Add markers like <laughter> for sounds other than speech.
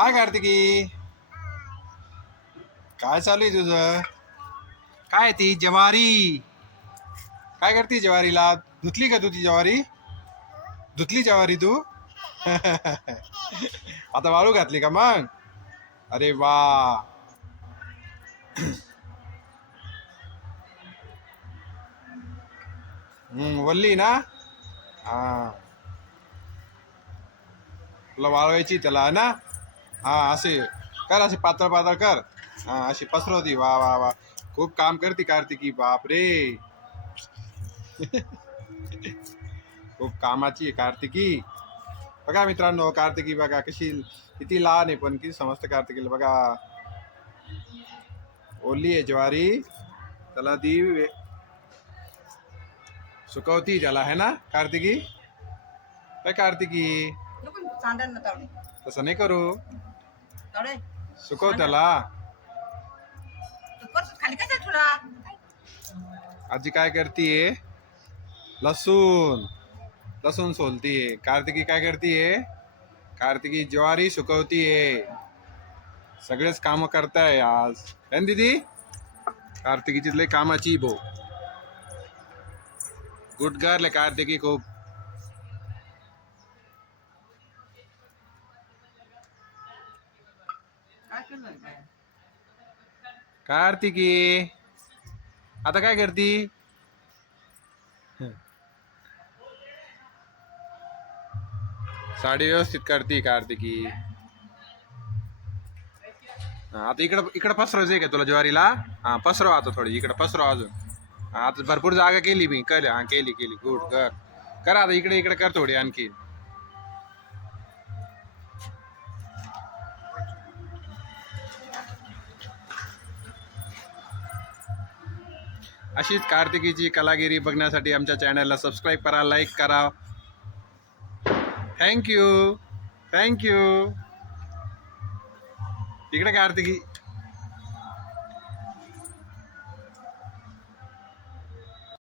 हाय कार्तिकी. काय चालू आहे तुझं? काय ती जवारी? काय करते जवारीला? धुतली का तू ती जवारी? धुतली जवारी तू? <laughs> आता वाळू घातली का मग? अरे वा. वल्ली ना? हा. तुला वाळवायची त्याला ना? हा असे कर असे पातळ पातळ कर। हा अशी पसरवती वा वा वा खूप काम करते कार्तिकी बाप रे <laughs> खूप कामाची आहे कार्तिकी. बघा मित्रांनो कार्तिकी बघा कशी किती लहान आहे पण किती समजतं कार्तिकीला बघा. ओली आहे ज्वारी. त्याला दी सुकवती त्याला है ना कार्तिकी? काय कार्तिकी. तसं नाही करू. तावडे सुकव त्याला। करतो खाली कशा ठेवला? आजी काय करतीये? लसूण. लसूण सोलतीये. कार्तिकी काय करतीये? कार्तिकी ज्वारी सुकवतीये. सगळेच काम करताय आज. है ना दीदी? कार्तिकीची लय कामाची भो गुड गर्ल आहे कार्तिकी खूप. कार्तिकी आता काय करती? साडी व्यवस्थित करते कार्तिकी आता इकडं इकडं आहे का तुला ज्वारीला. हा पसरव आता थोडी. इकडं पसरव अजून. हा, आता भरपूर जागा केली मी. कर हा केली केली. गुड कर कर आता इकडे इकडे कर थोडी आणखी अशीच कार्तिकीची कलागिरी बघण्यासाठी आमच्या चॅनलला सबस्क्राईब करा लाईक करा. थँक्यू थँक्यू इकडे कार्तिकी.